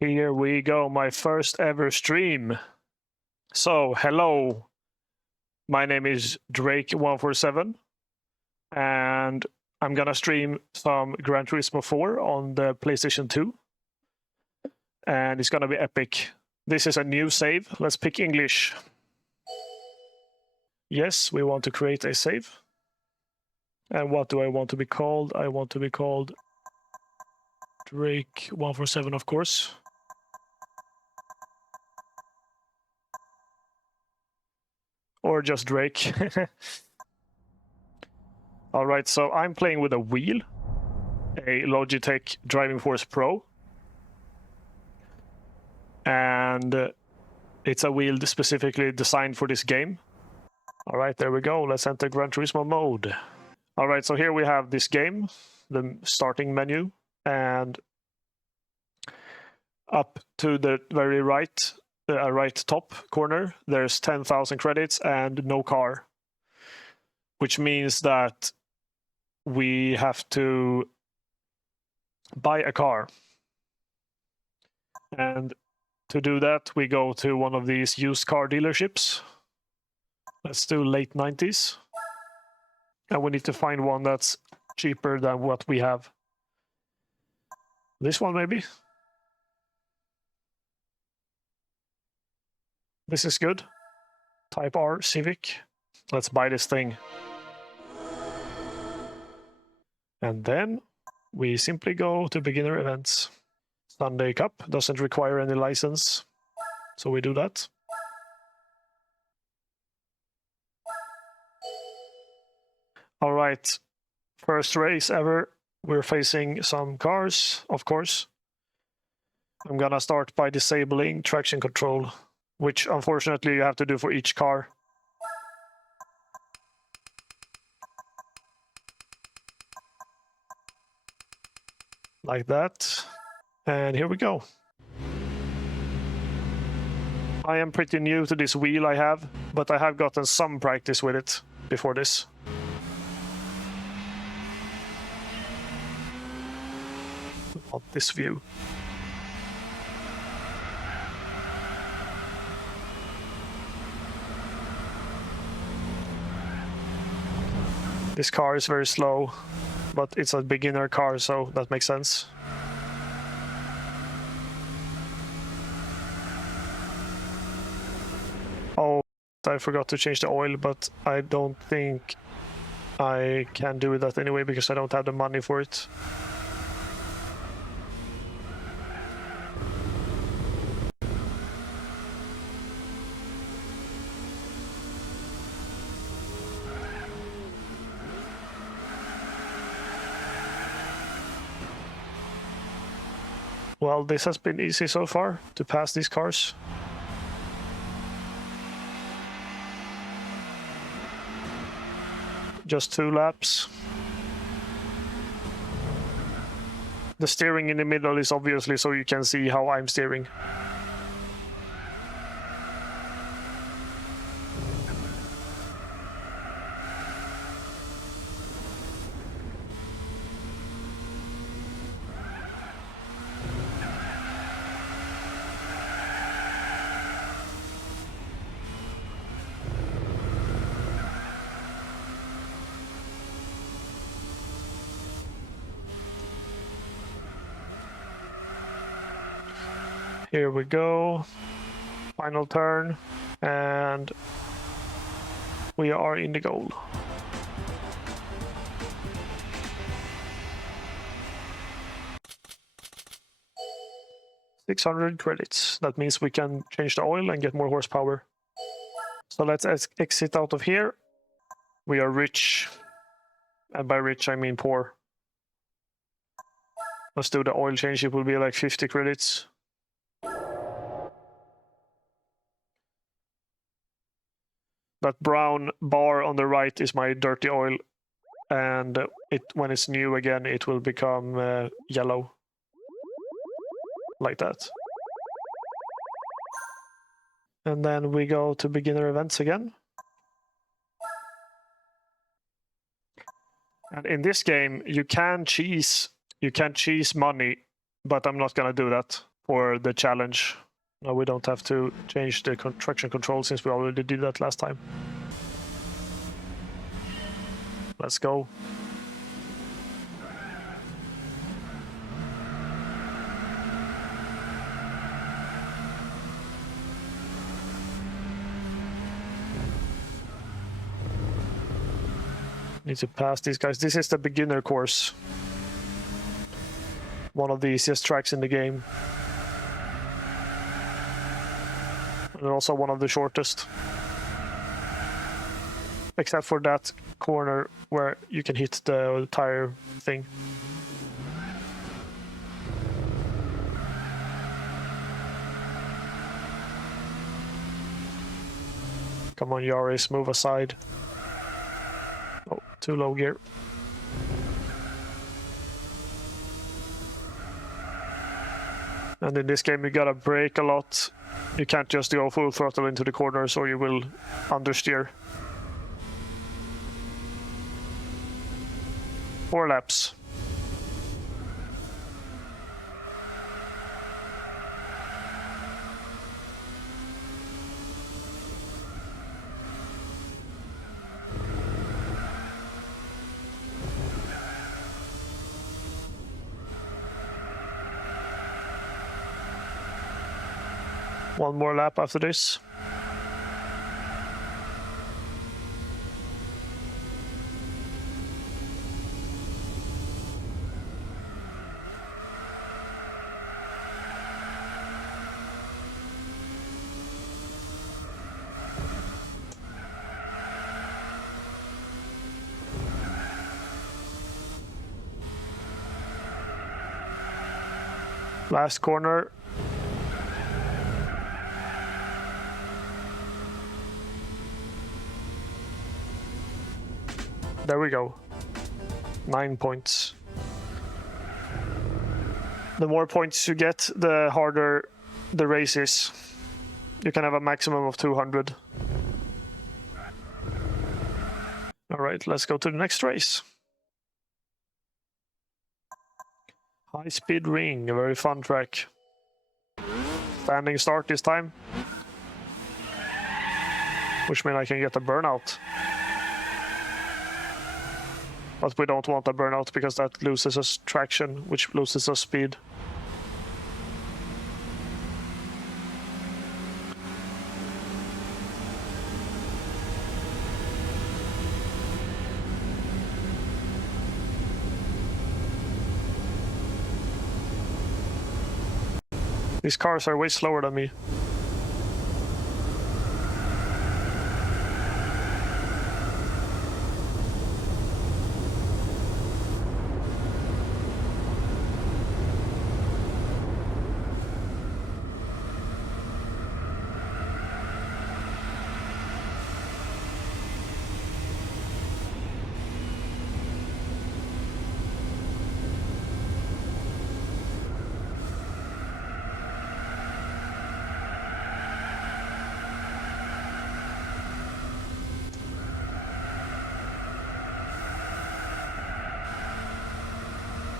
Here we go, my first ever stream. So, hello. My name is Drake147, and I'm gonna stream some Gran Turismo 4 on the PlayStation 2. And it's gonna be epic. This is a new save. Let's pick English. Yes, we want to create a save. And what do I want to be called? I want to be called Drake147, of course. Or just Drake. All right, so I'm playing with a wheel, a Logitech Driving Force Pro. And it's a wheel specifically designed for this game. All right, there we go. Let's enter Gran Turismo mode. All right, so here we have this game, the starting menu, and up to the very right top corner, there's 10,000 credits and no car, which means that we have to buy a car. And to do that, we go to one of these used car dealerships. Let's do late 90s. And we need to find one that's cheaper than what we have. This one, maybe? This is good. Type R Civic. Let's buy this thing. And then we simply go to beginner events. Sunday Cup doesn't require any license, so we do that. All right, first race ever. We're facing some cars, of course. I'm gonna start by disabling traction control, which unfortunately you have to do for each car. Like that. And here we go. I am pretty new to this wheel I have, but I have gotten some practice with it before this. On this view. This car is very slow, but it's a beginner car, so that makes sense. Oh, I forgot to change the oil, but I don't think I can do that anyway because I don't have the money for it. Well, this has been easy so far to pass these cars. Just 2 laps. The steering in the middle is obviously so you can see how I'm steering. Here we go. Final turn. And we are in the goal. $600 credits. That means we can change the oil and get more horsepower. So let's exit out of here. We are rich. And by rich, I mean poor. Let's do the oil change. It will be like 50 credits. That brown bar on the right is my dirty oil. And when it's new again, it will become yellow. Like that. And then we go to beginner events again. And in this game, you can cheese money, but I'm not gonna do that. for the challenge. No, we don't have to change the traction control since we already did that last time. Let's go. Need to pass these guys. This is the beginner course. One of the easiest tracks in the game. And also one of the shortest. Except for that corner where you can hit the tire thing. Come on, Yaris, move aside. Oh, too low gear. And in this game, you gotta brake a lot. You can't just go full throttle into the corners or you will understeer. 4 laps. One more lap after this. Last corner. There we go. 9 points. The more points you get, the harder the race is. You can have a maximum of 200. All right, let's go to the next race. High Speed Ring, a very fun track. Standing start this time. Which means I can get a burnout. But we don't want a burnout because that loses us traction, which loses us speed. These cars are way slower than me.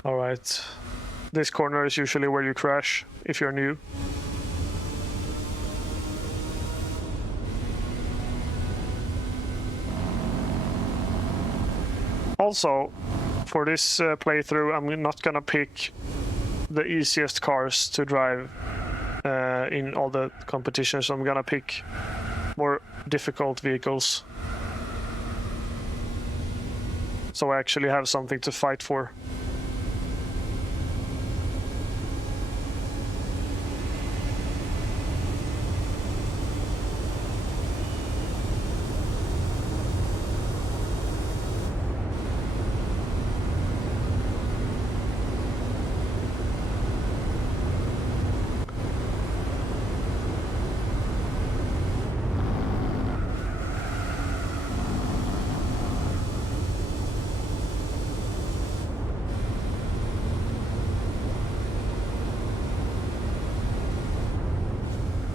All right, this corner is usually where you crash if you're new. Also, for this playthrough, I'm not gonna pick the easiest cars to drive in all the competitions. I'm gonna pick more difficult vehicles. So I actually have something to fight for.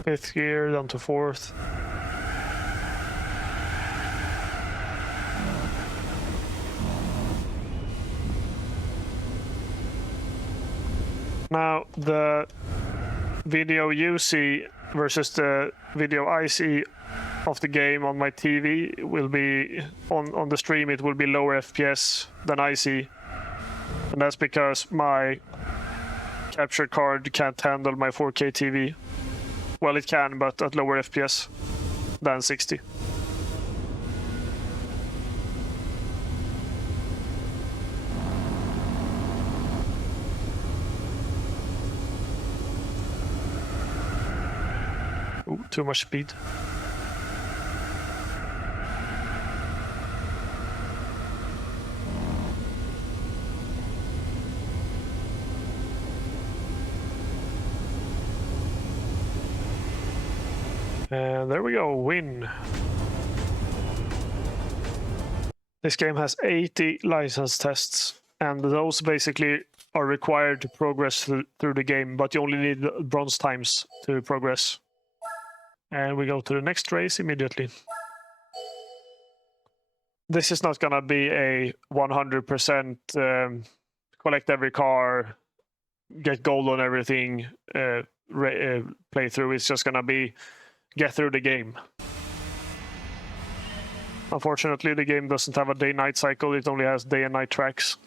Fifth gear down to fourth. Now the video you see versus the video I see of the game on my TV will be on the stream. It will be lower FPS than I see, and that's because my capture card can't handle my 4K TV. Well, it can, but at lower FPS than 60. Ooh, too much speed. And there we go, win. This game has 80 license tests, and those basically are required to progress through the game, but you only need bronze times to progress. And we go to the next race immediately. This is not gonna be a 100% collect every car, get gold on everything playthrough. It's just gonna be get through the game. Unfortunately, the game doesn't have a day-night cycle. It only has day and night tracks.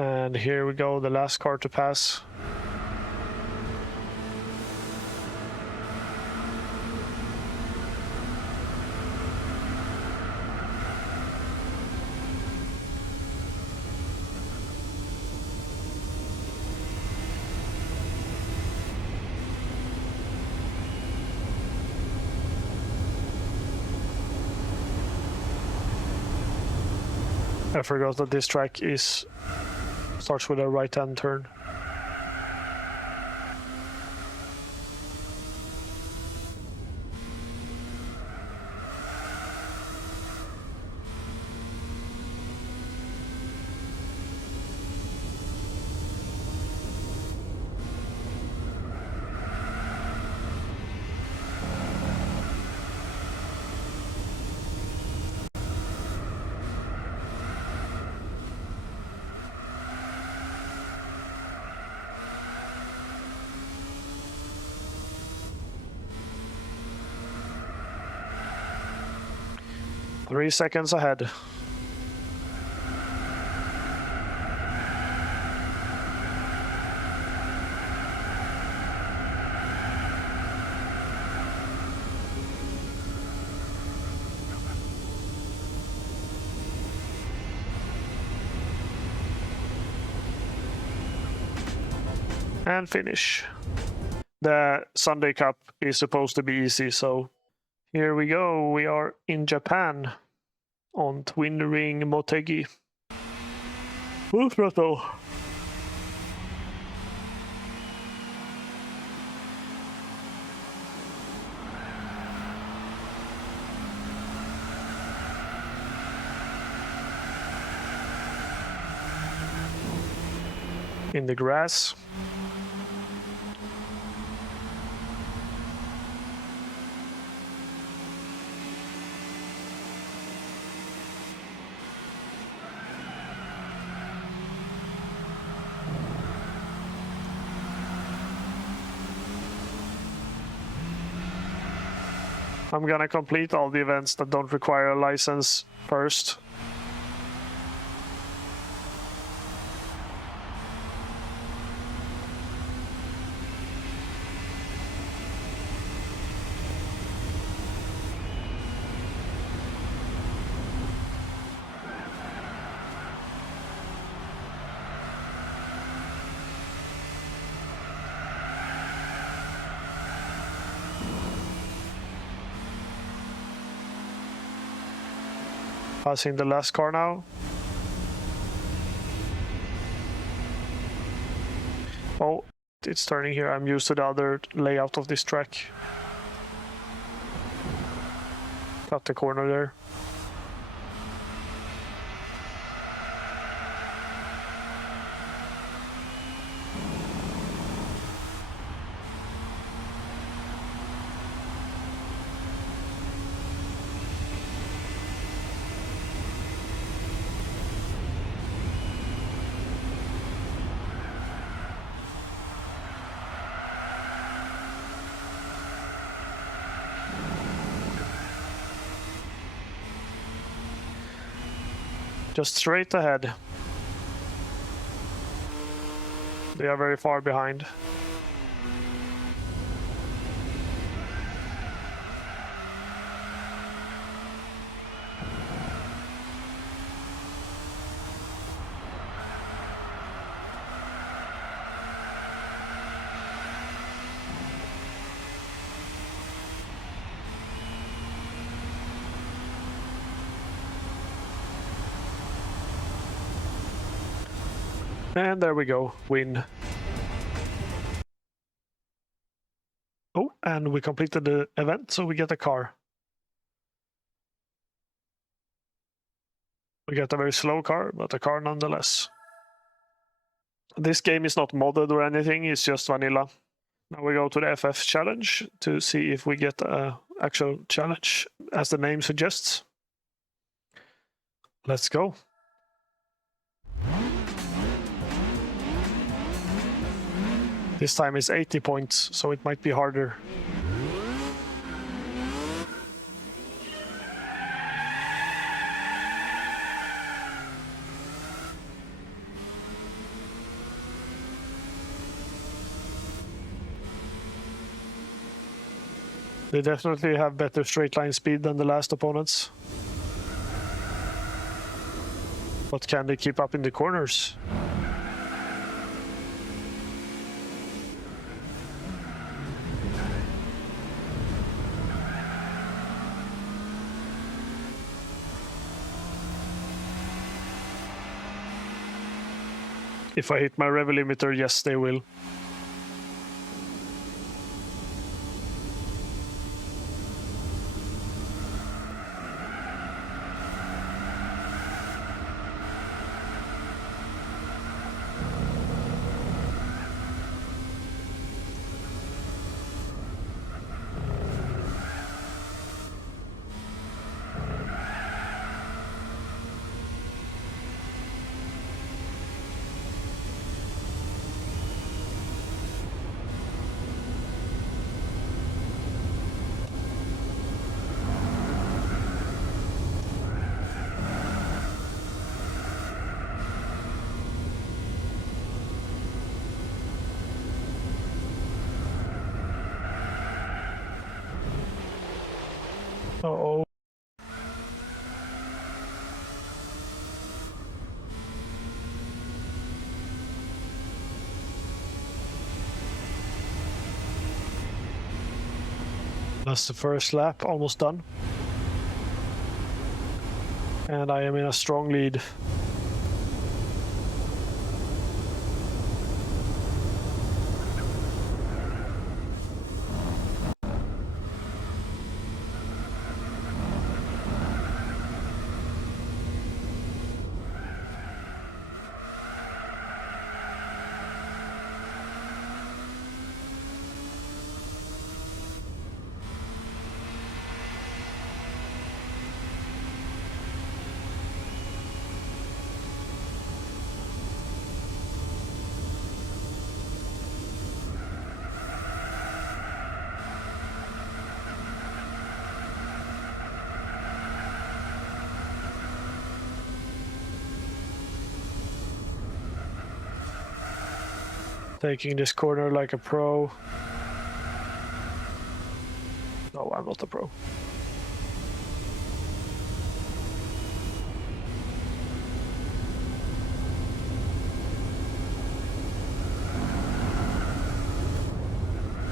And here we go, the last car to pass. I forgot that this track starts with a right-hand turn. Three seconds ahead. And finish. The Sunday Cup is supposed to be easy, so here we go. We are in Japan on Twin Ring Motegi. Full throttle. In the grass. I'm gonna complete all the events that don't require a license first. passing the last car now. Oh, it's turning here. I'm used to the other layout of this track. Got the corner there. Just straight ahead. They are very far behind. And there we go, win. Oh, and we completed the event, so we get a car. We get a very slow car, but a car nonetheless. This game is not modded or anything, it's just vanilla. Now we go to the FF challenge to see if we get an actual challenge, as the name suggests. Let's go. This time is 80 points, so it might be harder. They definitely have better straight line speed than the last opponents. But can they keep up in the corners? If I hit my rev limiter, yes, they will. Uh-oh. That's the first lap, almost done. And I am in a strong lead. Taking this corner like a pro. No, I'm not a pro.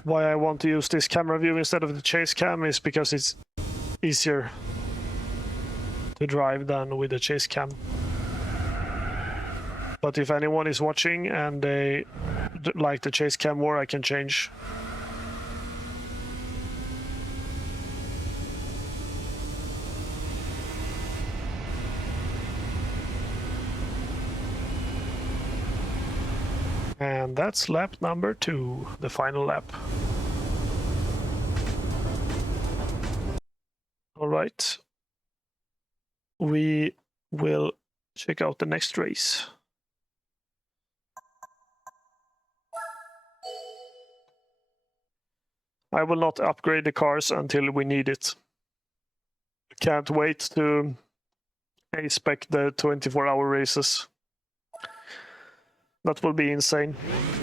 Why I want to use this camera view instead of the chase cam is because it's easier to drive than with the chase cam. But if anyone is watching and they like the chase cam more, I can change. And that's lap number 2, the final lap. All right. We will check out the next race. I will not upgrade the cars until we need it. Can't wait to A-spec the 24-hour races. That will be insane,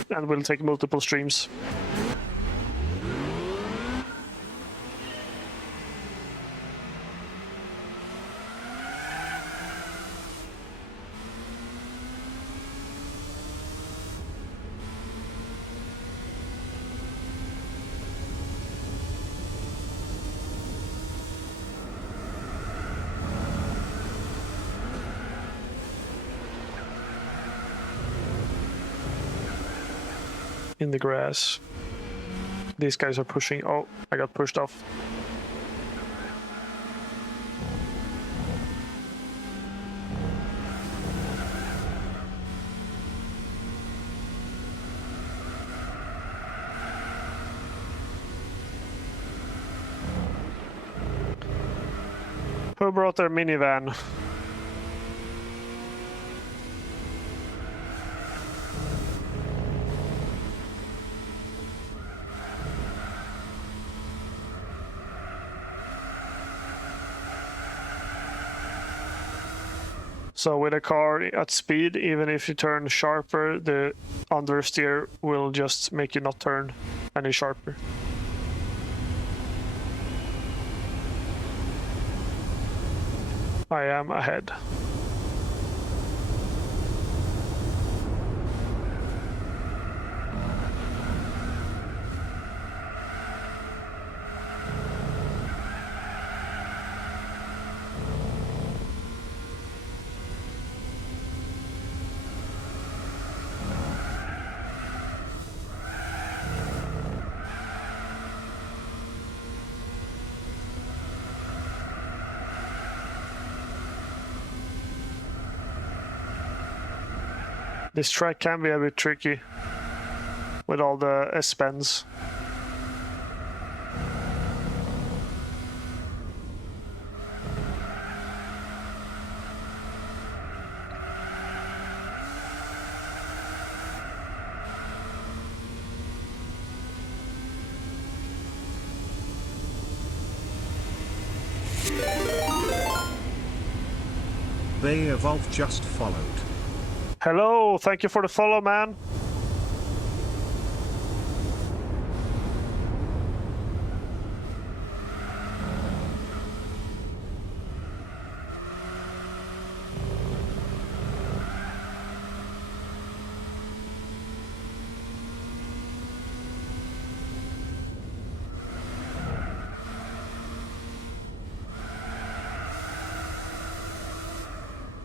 and will take multiple streams. In the grass. These guys are pushing. Oh, I got pushed off. Who brought their minivan? So with a car at speed, even if you turn sharper, the understeer will just make you not turn any sharper. I am ahead. This track can be a bit tricky with all the S-bends. They Evolve just followed. Hello, thank you for the follow, man.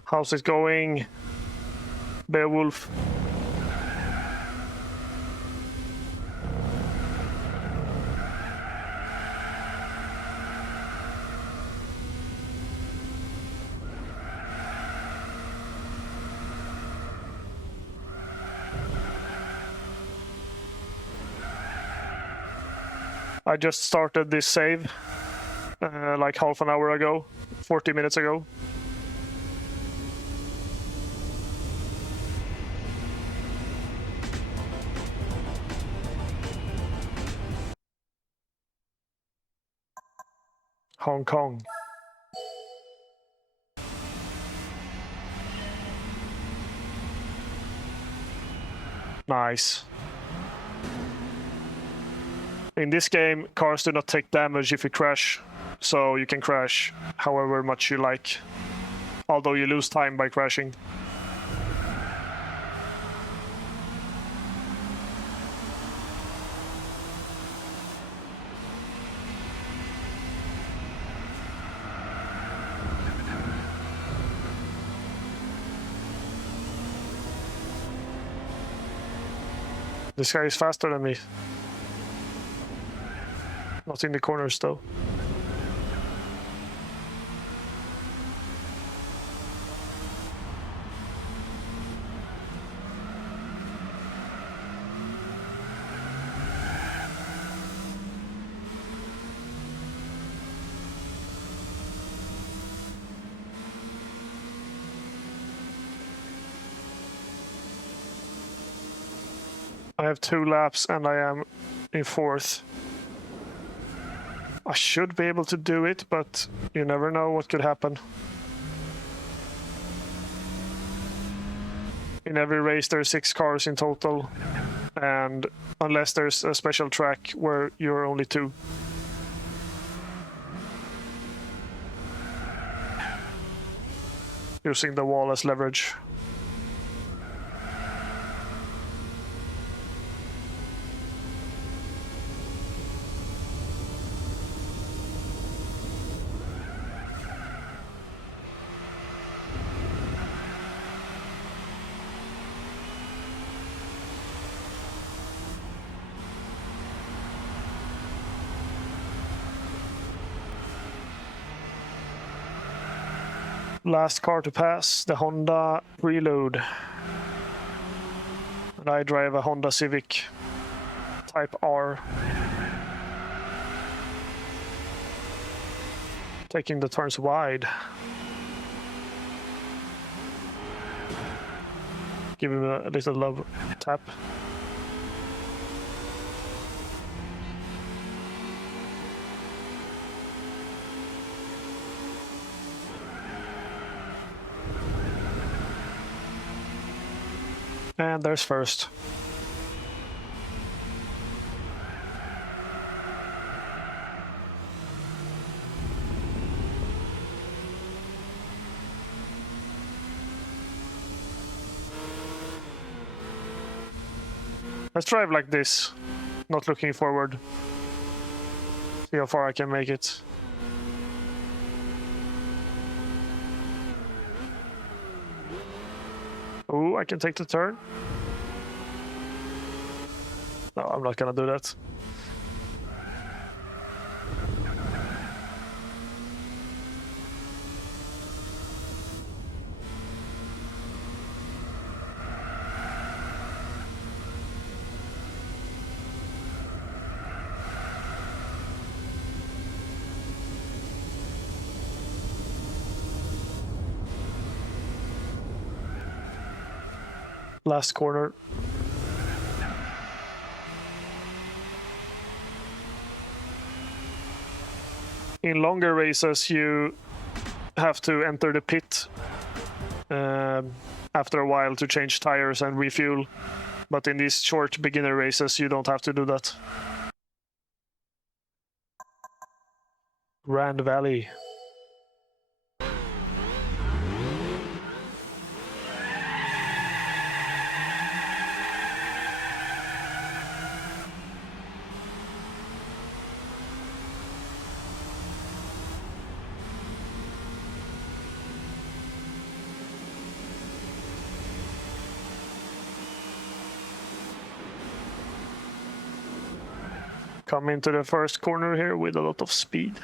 How's it going, Beowulf? I just started this save like half an hour ago, 40 minutes ago. Hong Kong. Nice. In this game, cars do not take damage if you crash, so you can crash however much you like, although you lose time by crashing. This guy is faster than me. Not in the corners though. I have 2 laps and I am in 4th. I should be able to do it, but you never know what could happen. In every race there's 6 cars in total, and unless there's a special track where you're only 2. Using the wall as leverage. Last car to pass, the Honda Prelude. And I drive a Honda Civic Type R. Taking the turns wide. Give him a little love tap. And there's first. Let's drive like this, not looking forward. See how far I can make it. Oh, I can take the turn. No, I'm not gonna do that. Last corner. In longer races, you have to enter the pit after a while to change tires and refuel. But in these short beginner races, you don't have to do that. Grand Valley. Come into the first corner here with a lot of speed.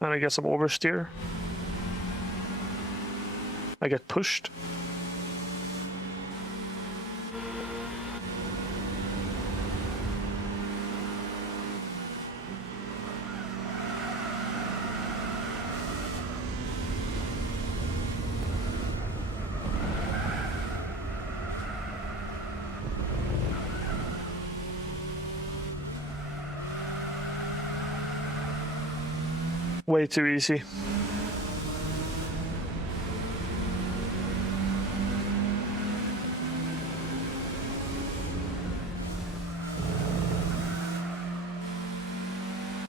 And I get some oversteer. I get pushed. Way too easy.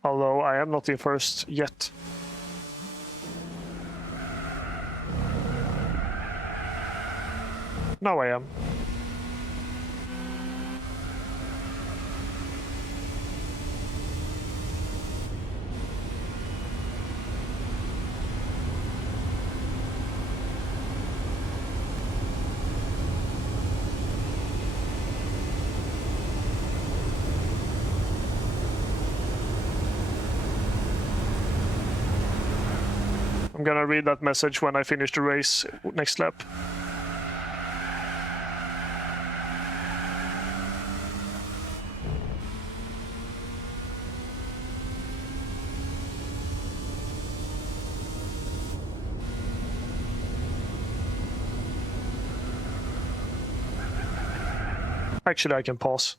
Although I am not in first yet. Now I am. I'm gonna read that message when I finish the race next lap. Actually, I can pause.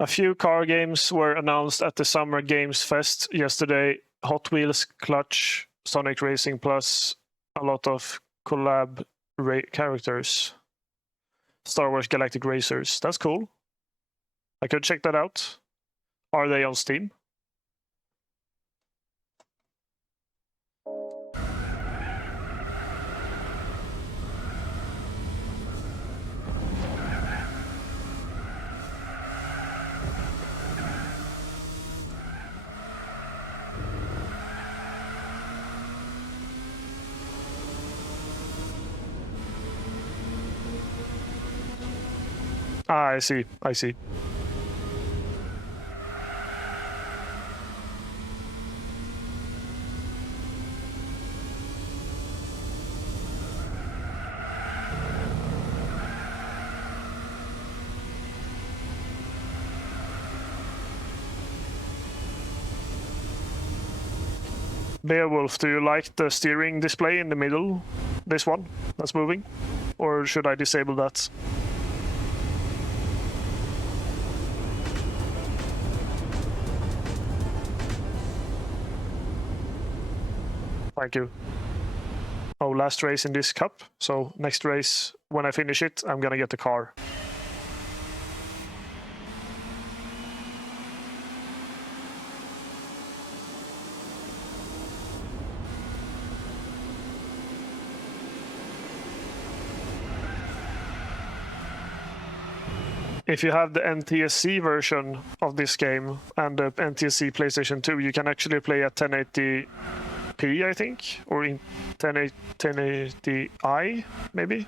A few car games were announced at the Summer Games Fest yesterday. Hot Wheels, Clutch, Sonic Racing Plus, a lot of collab characters. Star Wars Galactic Racers. That's cool. I could check that out. Are they on Steam? Ah, I see. I see. Beowulf, do you like the steering display in the middle? This one that's moving? Or should I disable that? Thank you. Oh, last race in this cup. So next race, when I finish it, I'm gonna get the car. If you have the NTSC version of this game and the NTSC PlayStation 2, you can actually play at 1080p, I think, or in 1080i, maybe.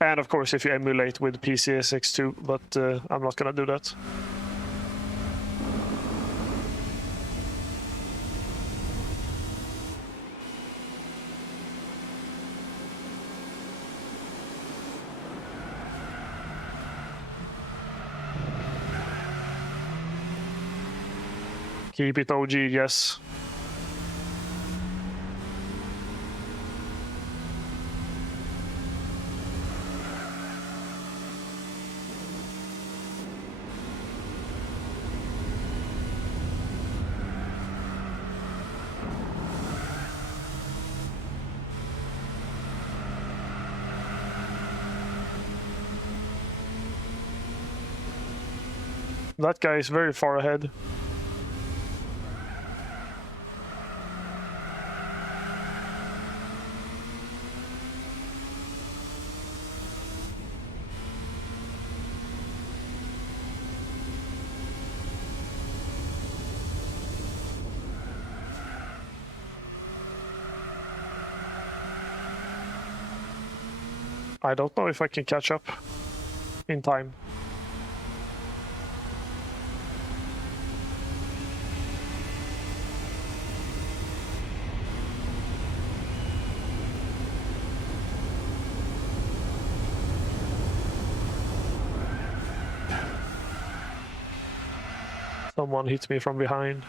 And of course, if you emulate with PCSX2, but I'm not gonna do that. Keep it OG, yes. That guy is very far ahead. I don't know if I can catch up in time. Someone hit me from behind.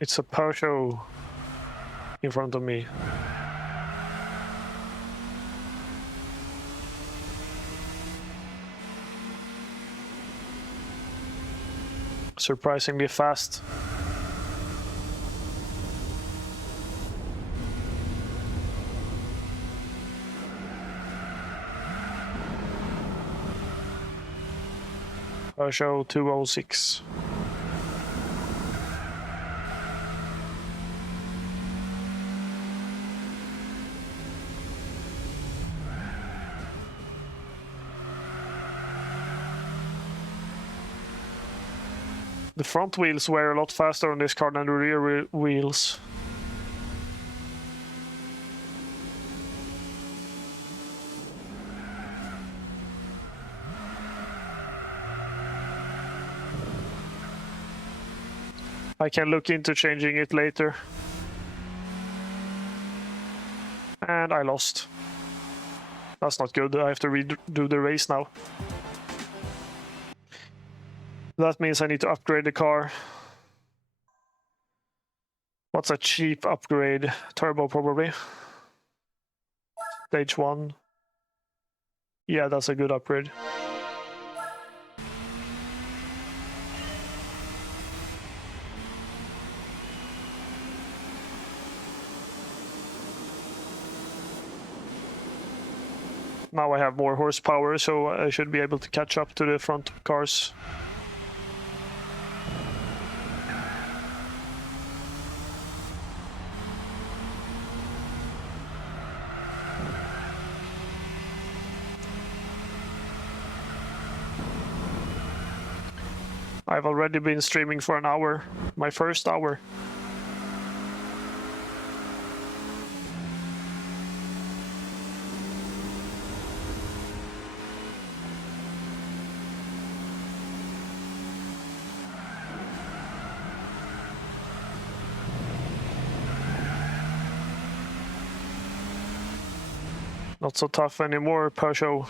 It's a Peugeot in front of me. Surprisingly fast. Peugeot 206. The front wheels wear a lot faster on this car than the rear wheels. I can look into changing it later. And I lost. That's not good. I have to redo the race now. That means I need to upgrade the car. What's a cheap upgrade? Turbo, probably. Stage 1. Yeah, that's a good upgrade. Now I have more horsepower, so I should be able to catch up to the front cars. I've already been streaming for an hour, my first hour. Not so tough anymore, Peugeot.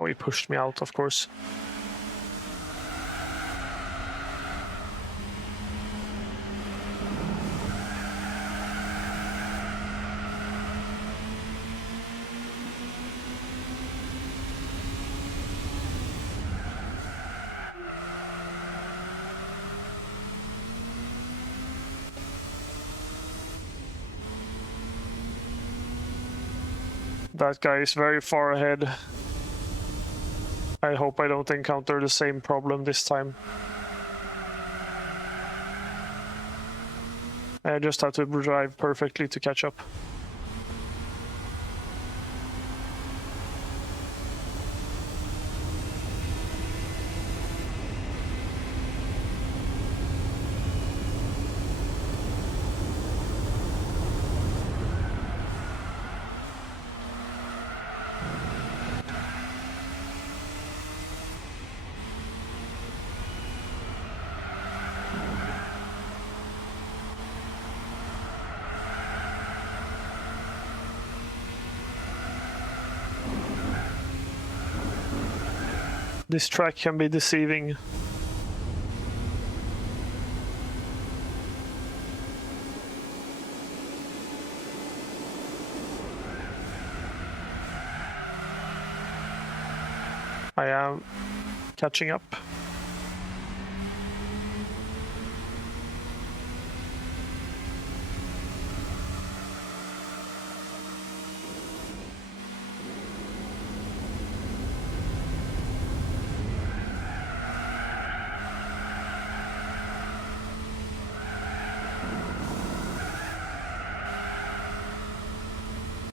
Oh, he pushed me out, of course. That guy is very far ahead. I hope I don't encounter the same problem this time. I just have to drive perfectly to catch up. This track can be deceiving. I am catching up.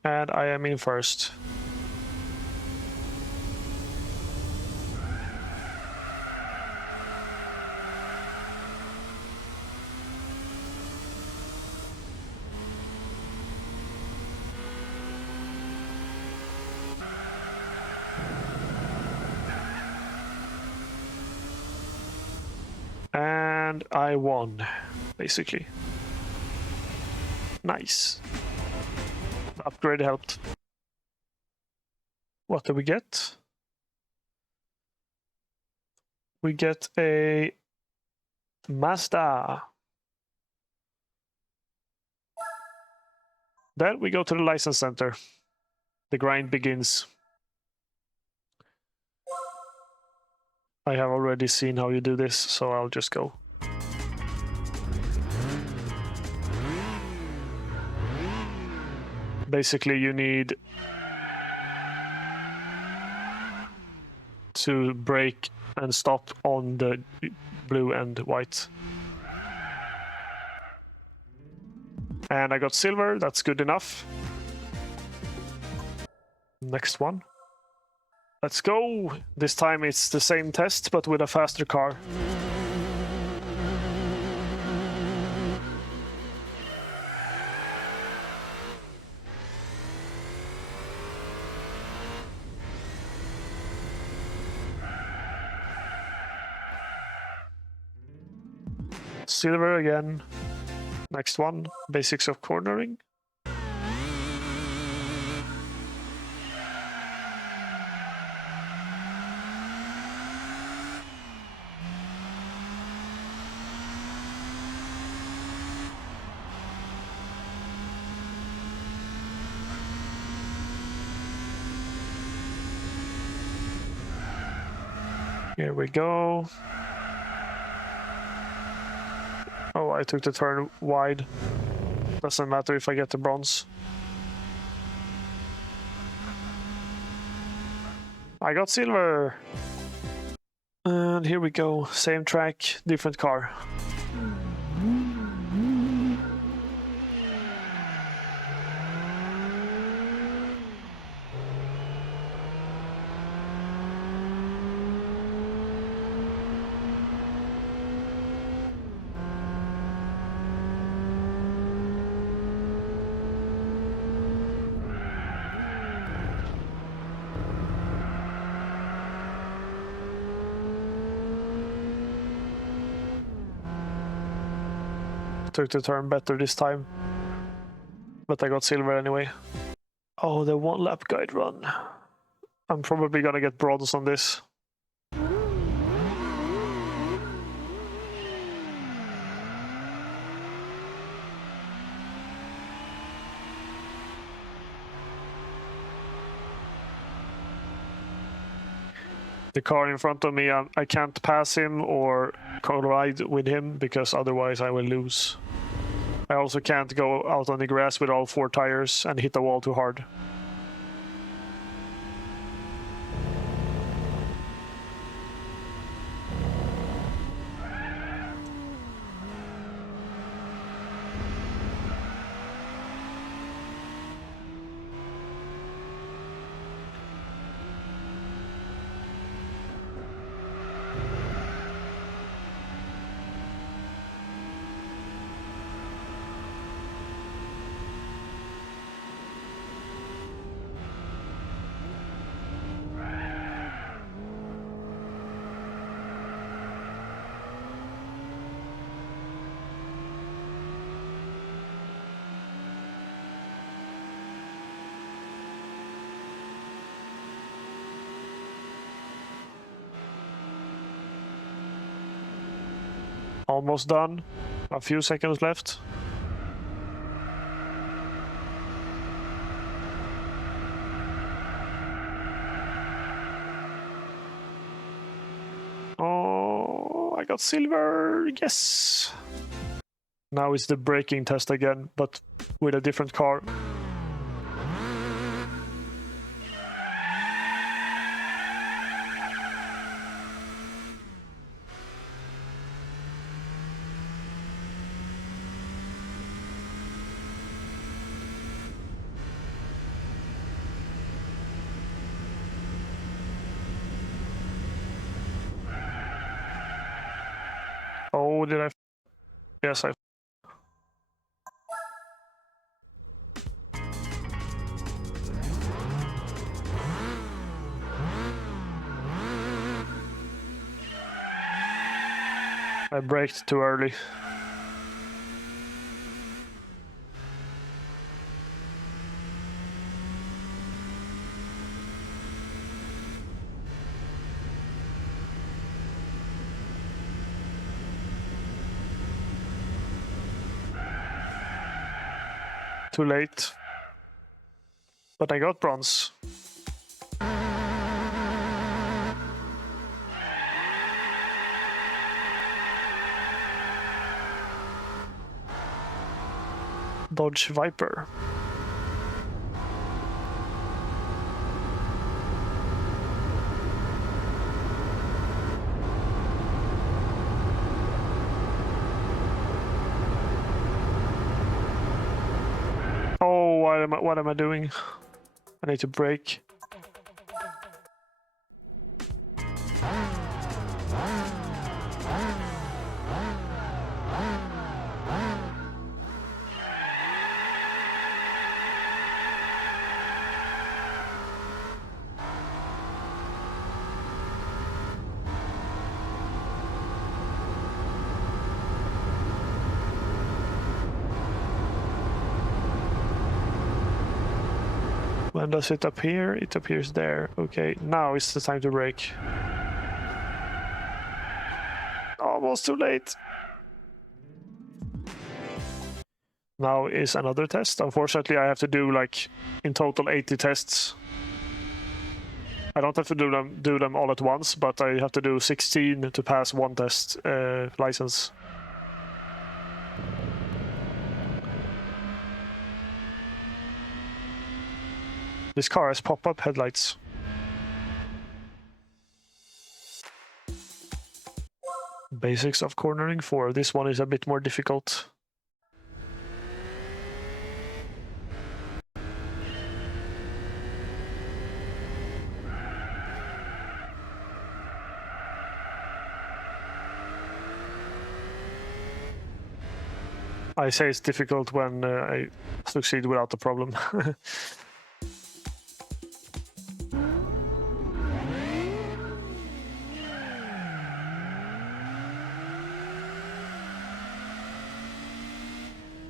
And I am in first. And I won, basically. Nice. The upgrade helped. What do we get? We get a Mazda. Then we go to the license center. The grind begins. I have already seen how you do this, so I'll just go. Basically, you need to brake and stop on the blue and white. And I got silver, that's good enough. Next one. Let's go! This time it's the same test, but with a faster car. Silver again. Next one, basics of cornering. Here we go. Oh, I took the turn wide. Doesn't matter if I get the bronze. I got silver! And here we go. Same track, different car. Took the turn better this time, but I got silver anyway. Oh, the one lap guide run. I'm probably gonna get bronze on this. The car in front of me, I can't pass him or collide with him because otherwise I will lose. I also can't go out on the grass with all 4 tires and hit the wall too hard. Almost done. A few seconds left. Oh, I got silver. Yes. Now it's the braking test again, but with a different car. Oh, did I? Yes, I. I braked too early. Too late. But I got bronze. Dodge Viper. what am I doing? I need to brake. When does it appear? It appears there. Okay, now it's the time to brake. Almost too late. Now is another test. Unfortunately, I have to do like in total 80 tests. I don't have to do them all at once, but I have to do 16 to pass one test license. This car has pop-up headlights. Basics of cornering 4. This one is a bit more difficult. I say it's difficult when I succeed without a problem.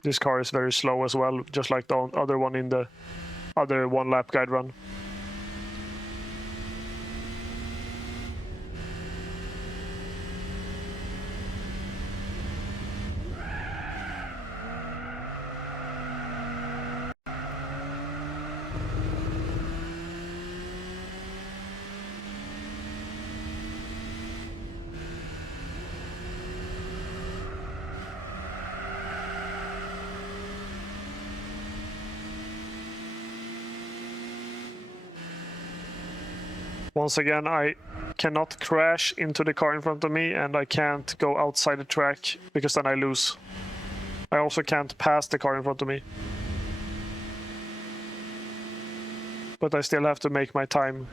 This car is very slow as well, just like the other one in the other one-lap guide run. Once again, I cannot crash into the car in front of me, and I can't go outside the track because then I lose. I also can't pass the car in front of me. But I still have to make my time.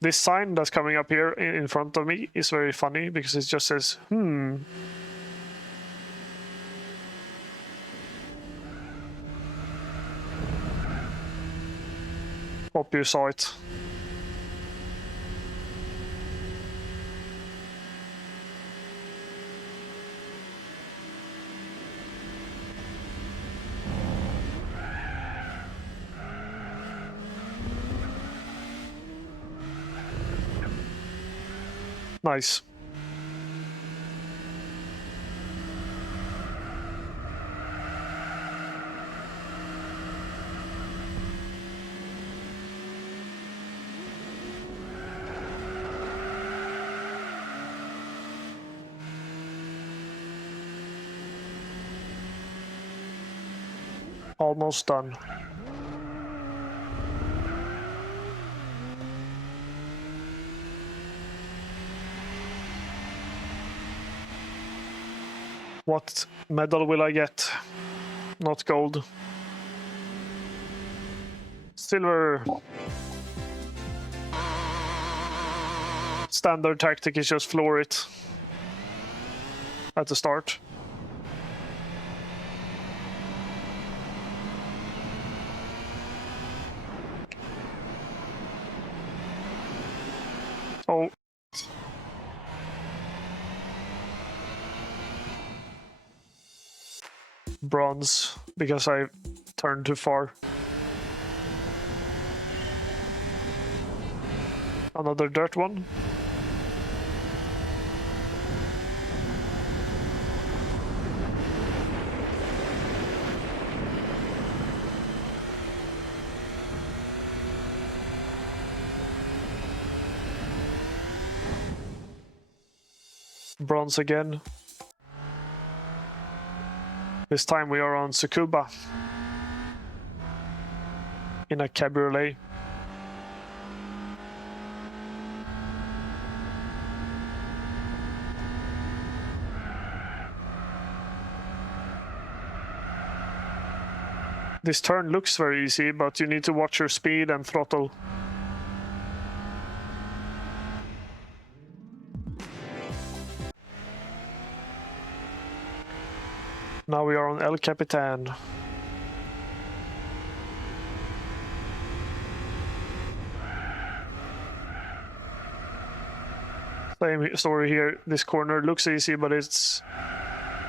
This sign that's coming up here in front of me is very funny because it just says, Hope you saw it. Nice. Almost done. What medal will I get? Not gold. Silver. Standard tactic is just floor it at the start. Oh. Bronze, because I turned too far. Another dirt one. Bronze again. This time we are on Tsukuba in a cabriolet. This turn looks very easy, but you need to watch your speed and throttle. Now we are on El Capitan. Same story here. This corner looks easy, but it's...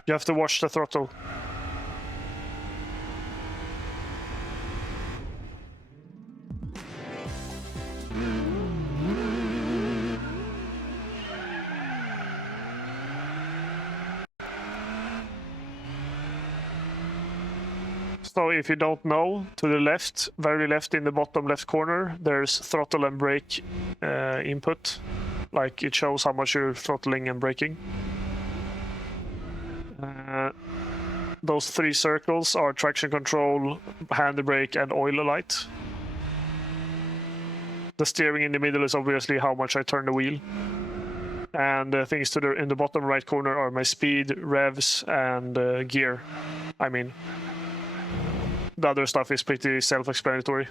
You have to watch the throttle. So if you don't know, to the left, very left in the bottom left corner, there's throttle and brake input. Like it shows how much you're throttling and braking. Those three circles are traction control, handbrake, and oil light. The steering in the middle is obviously how much I turn the wheel. And the things in the bottom right corner are my speed, revs, and gear. I mean, the other stuff is pretty self-explanatory.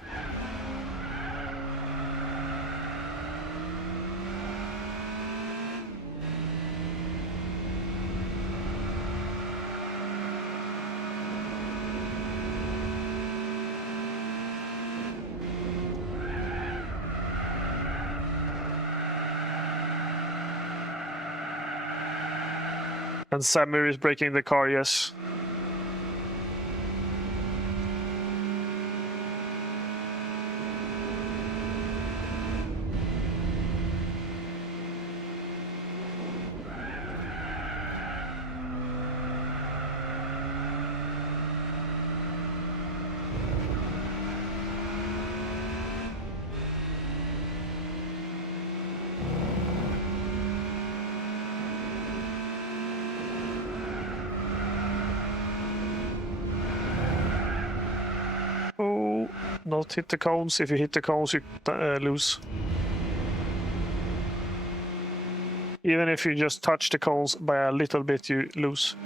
And Samir is braking the car, yes. Oh, not hit the cones. If you hit the cones, you lose. Even if you just touch the cones by a little bit, you lose.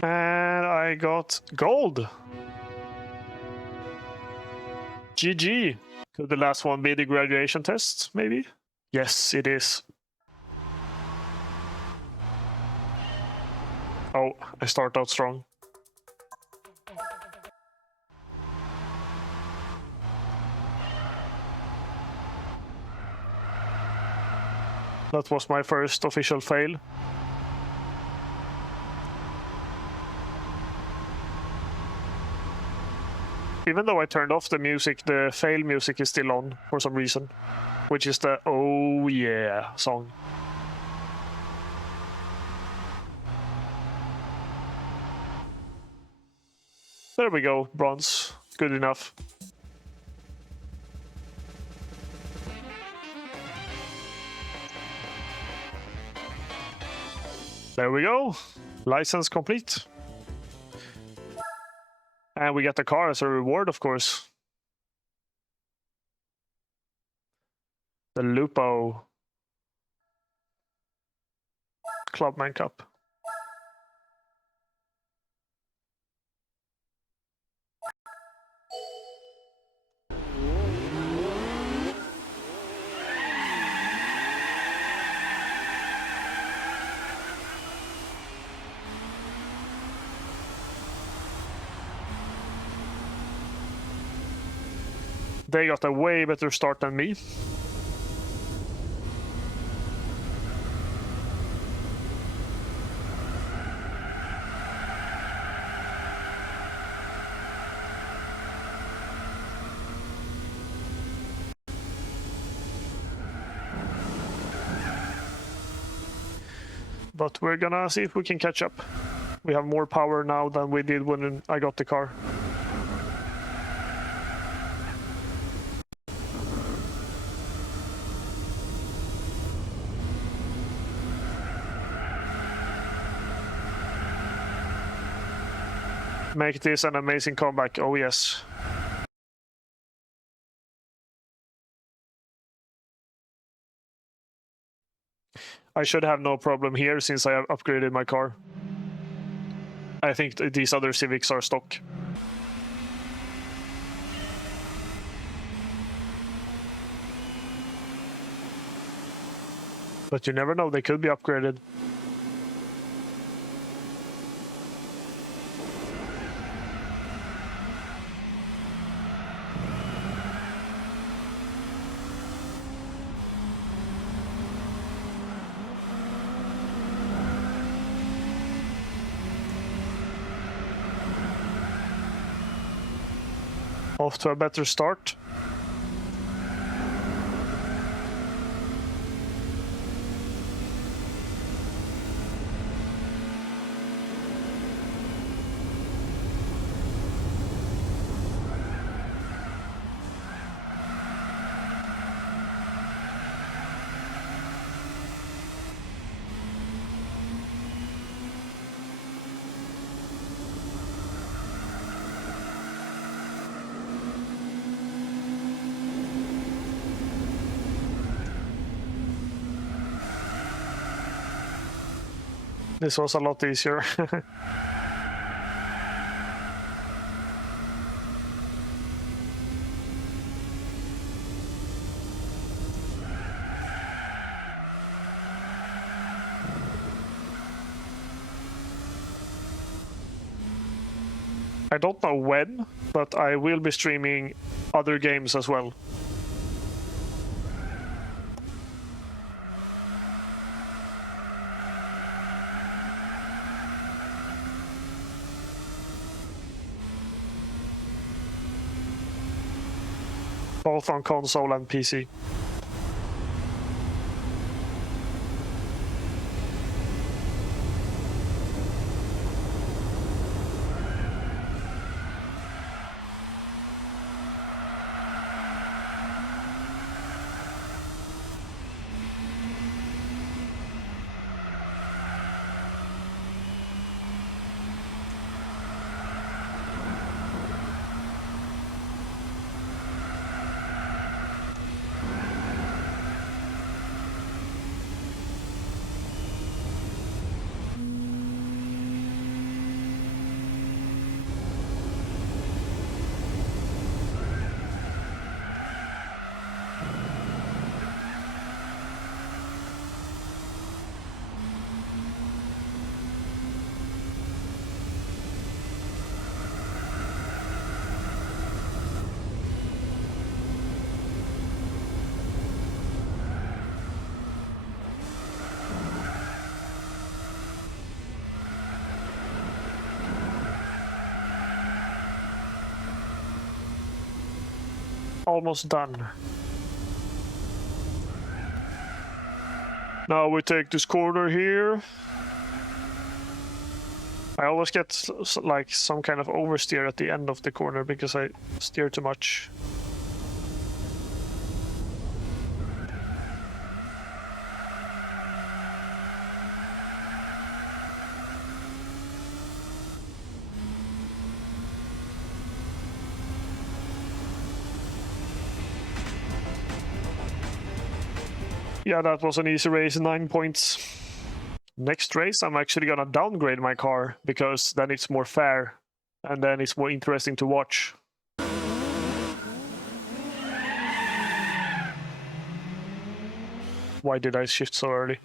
And I got gold. GG. Could the last one be the graduation test, maybe? Yes, it is. Oh, I start out strong. That was my first official fail. Even though I turned off the music, the fail music is still on for some reason, which is the "Oh Yeah" song. There we go, bronze. Good enough. There we go. License complete. And we get the car as a reward, of course. The Lupo Clubman Cup. They got a way better start than me. But we're gonna see if we can catch up. We have more power now than we did when I got the car. make this an amazing comeback. Oh yes. I should have no problem here since I have upgraded my car. I think these other Civics are stock. But you never know, they could be upgraded. Off to a better start. This was a lot easier. I don't know when, but I will be streaming other games as well. Both on console and PC. Almost done. Now we take this corner here. I always get like some kind of oversteer at the end of the corner because I steer too much. Yeah, that was an easy race, 9 points. Next race, I'm actually gonna downgrade my car because then it's more fair and then it's more interesting to watch. Why did I shift so early?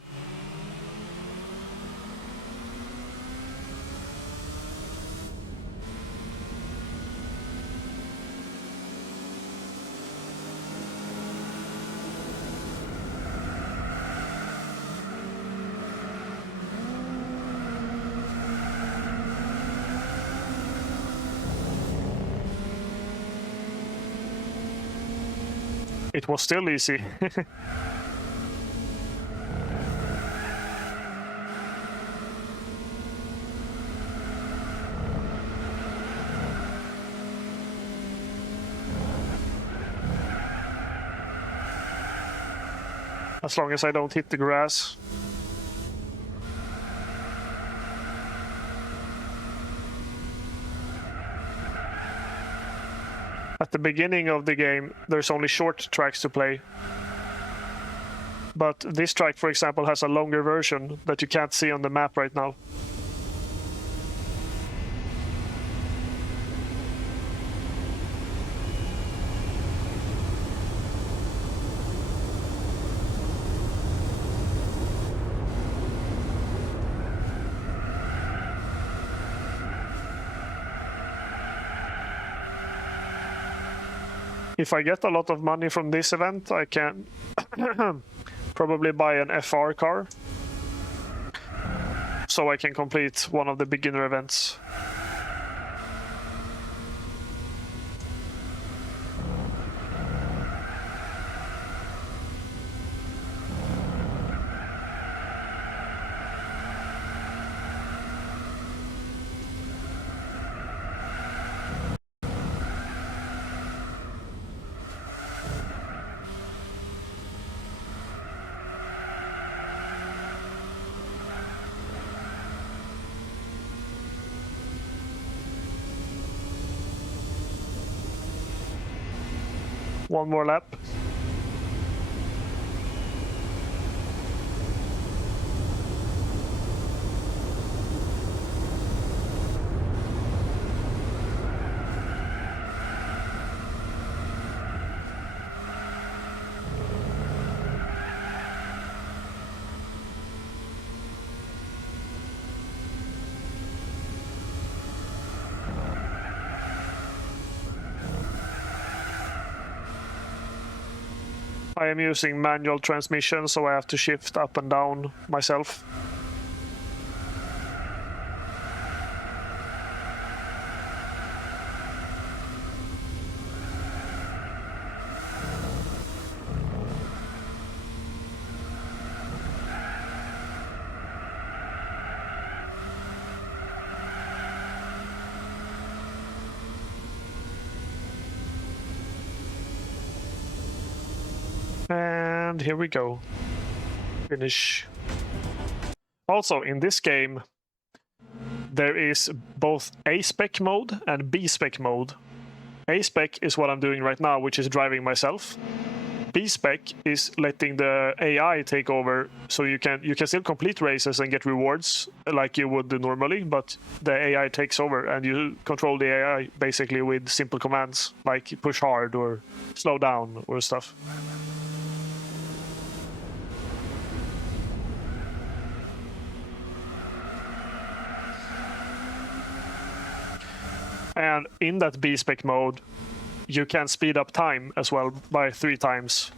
It was still easy. As long as I don't hit the grass. At the beginning of the game, there's only short tracks to play. But this track, for example, has a longer version that you can't see on the map right now. If I get a lot of money from this event, I can probably buy an FR car, so I can complete one of the beginner events. One more lap. I am using manual transmission, so I have to shift up and down myself. And here we go. Finish. Also, in this game, there is both A-spec mode and B-spec mode. A-spec is what I'm doing right now, which is driving myself. B-spec is letting the AI take over, so you can still complete races and get rewards like you would normally, but the AI takes over and you control the AI basically with simple commands like push hard or slow down or stuff. And in that B-spec mode, you can speed up time as well by 3 times.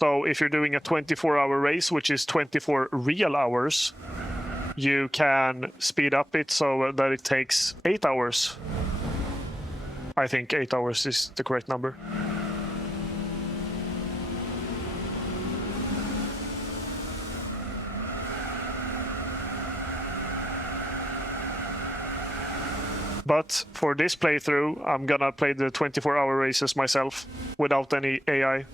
So if you're doing a 24-hour race, which is 24 real hours, you can speed up it so that it takes 8 hours. I think 8 hours is the correct number. But for this playthrough, I'm gonna play the 24-hour races myself without any AI.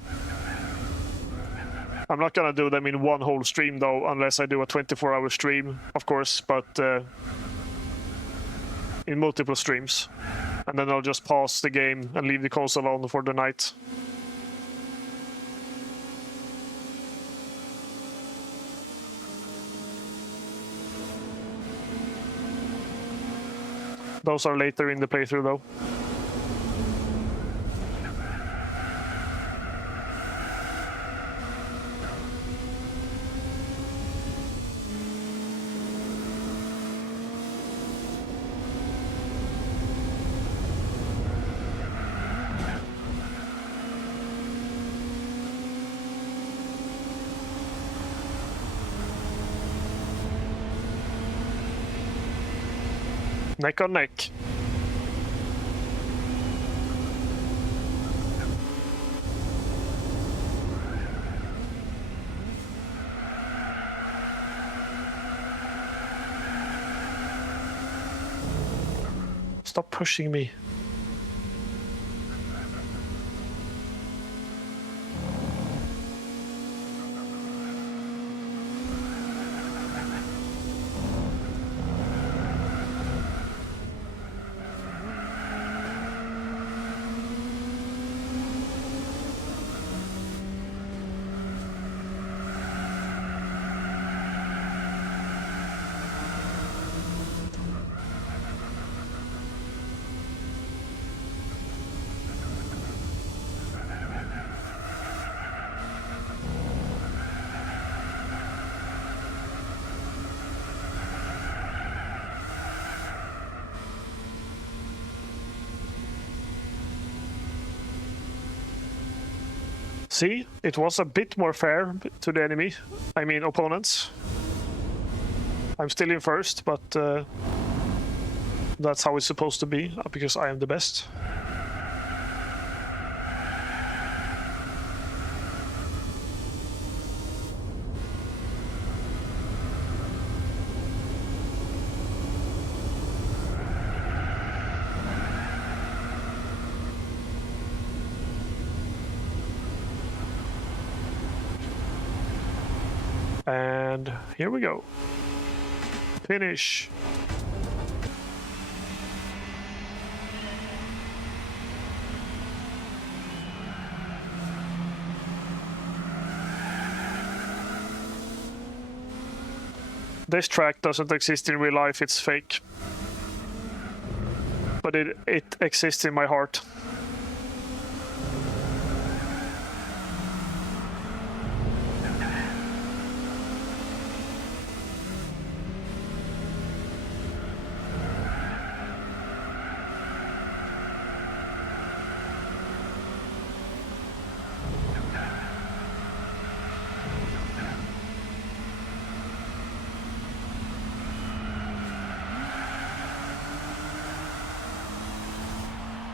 I'm not gonna do them in one whole stream though, unless I do a 24-hour stream, of course, but in multiple streams. And then I'll just pause the game and leave the console on for the night. Those are later in the playthrough though. Neck on neck. Stop pushing me. See, it was a bit more fair to the enemy. I mean, opponents. I'm still in first, but that's how it's supposed to be, because I am the best. And here we go. Finish. This track doesn't exist in real life, it's fake. But it exists in my heart.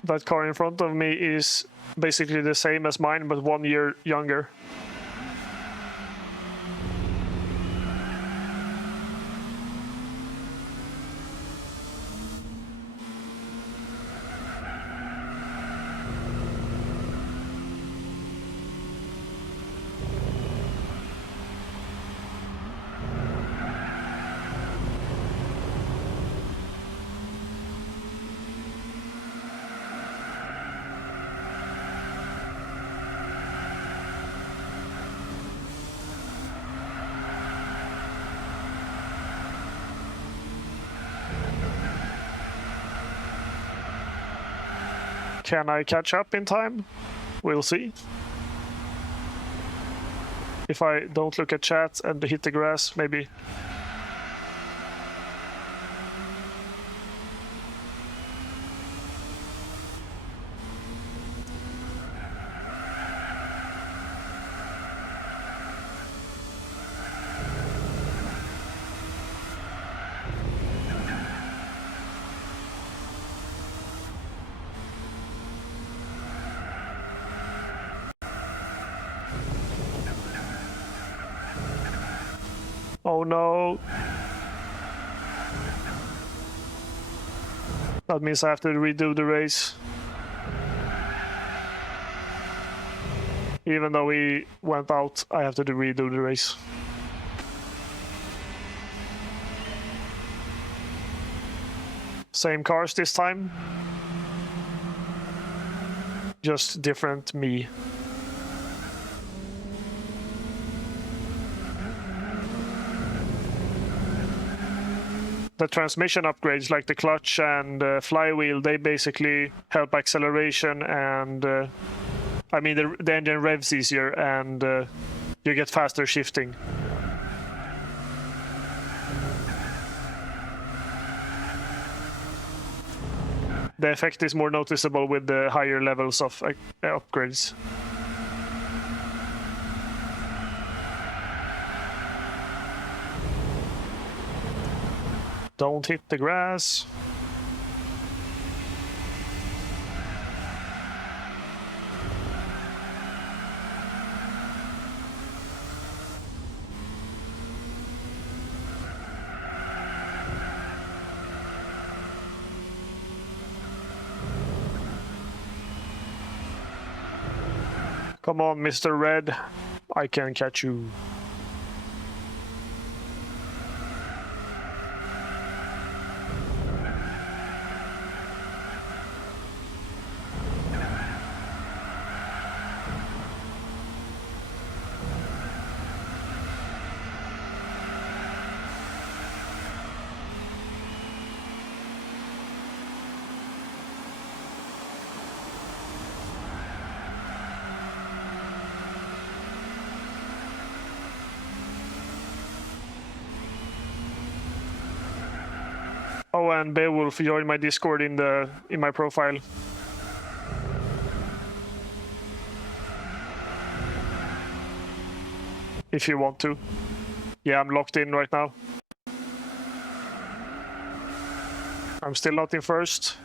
That car in front of me is basically the same as mine, but 1 year younger. Can I catch up in time? We'll see. If I don't look at chat and hit the grass, maybe. Oh no. That means I have to redo the race. Even though we went out, I have to redo the race. Same cars this time. Just different me. The transmission upgrades like the clutch and flywheel, they basically help acceleration and I mean the engine revs easier and you get faster shifting. The effect is more noticeable with the higher levels of upgrades. Don't hit the grass. Come on, Mr. Red. I can catch you. Oh, and Beowulf joined my Discord in my profile. if you want to. Yeah, I'm locked in right now. I'm still not in first.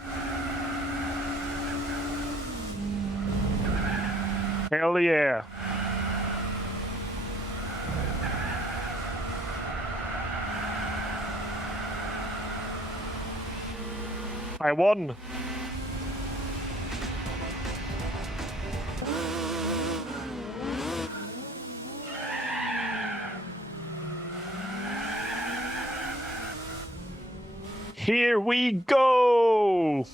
Hell yeah. I won. Here we go.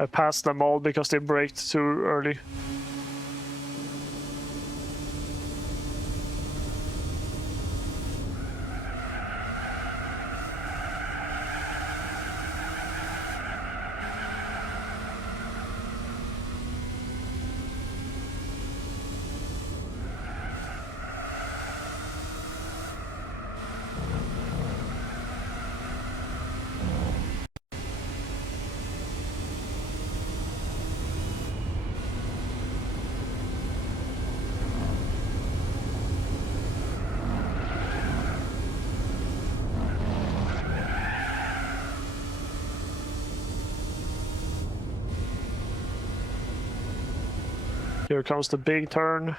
I passed them all because they braked too early. Here comes the big turn.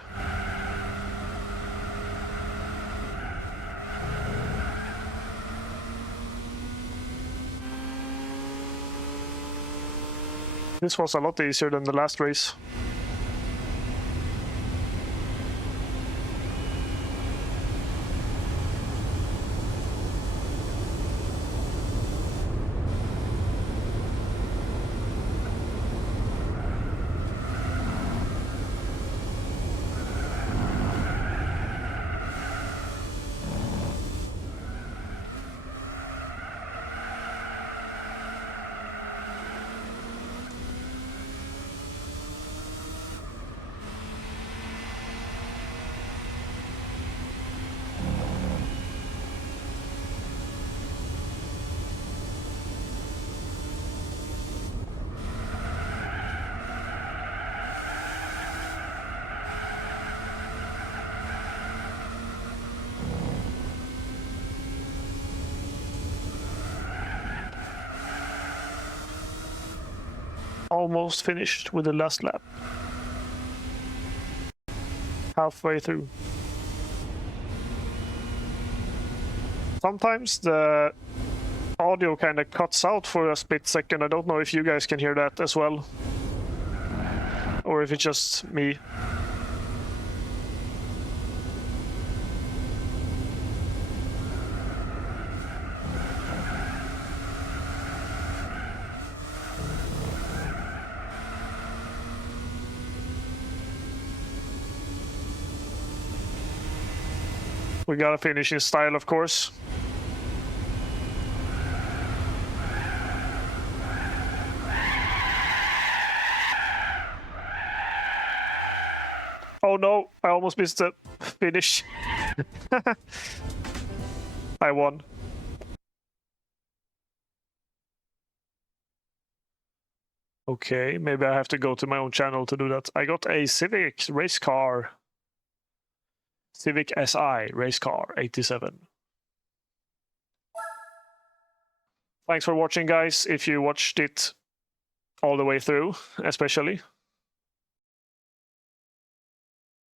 This was a lot easier than the last race. Almost finished with the last lap. Halfway through. Sometimes the audio kind of cuts out for a split second. I don't know if you guys can hear that as well. Or if it's just me. We gotta finish in style, of course. Oh no, I almost missed the finish. I won. Okay, maybe I have to go to my own channel to do that. I got a Civic race car. Civic SI race car 87. Thanks for watching, guys, if you watched it all the way through, especially.